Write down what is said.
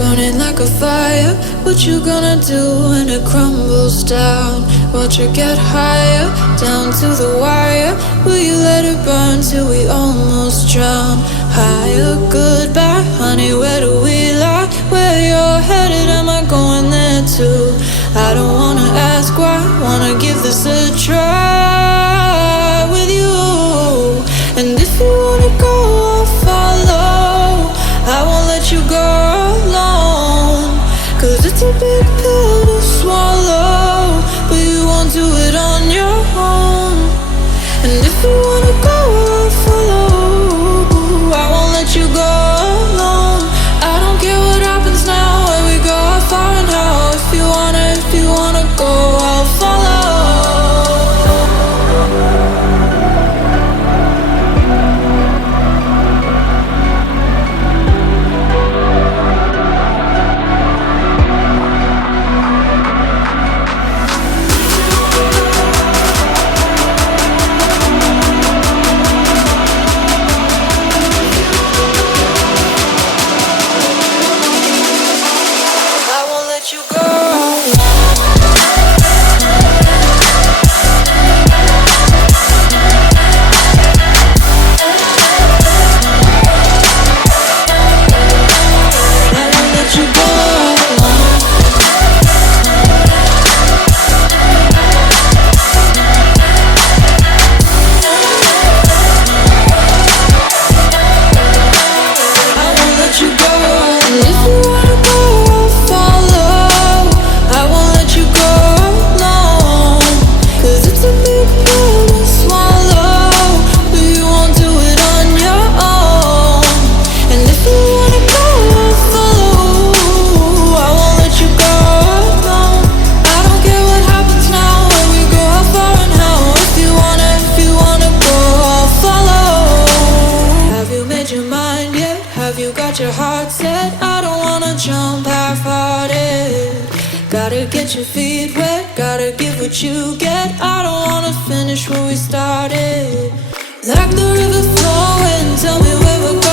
burning like a fire. What you gonna do when it crumbles down? Watch it get higher, down to the wire. Will you let it burn till we almost drown? Higher, goodbye, honey, where do we lie? Where you're headed, am I going there too? I don't wanna ask why, wanna give this a try with you. And if you wanna go, I'll follow. I won't let you go alone, 'cause it's a big pill to swallow, but you won't do it on your own. And if you wanna go, I'll follow. I won't let you go alone. I don't care what happens now, where we go, how far and how. If you wanna go, I'll follow. Your heart set, I don't wanna jump half-hearted. Gotta get your feet wet, gotta give what you get. I don't wanna finish where we started. Like the river flowing, tell me where we're going.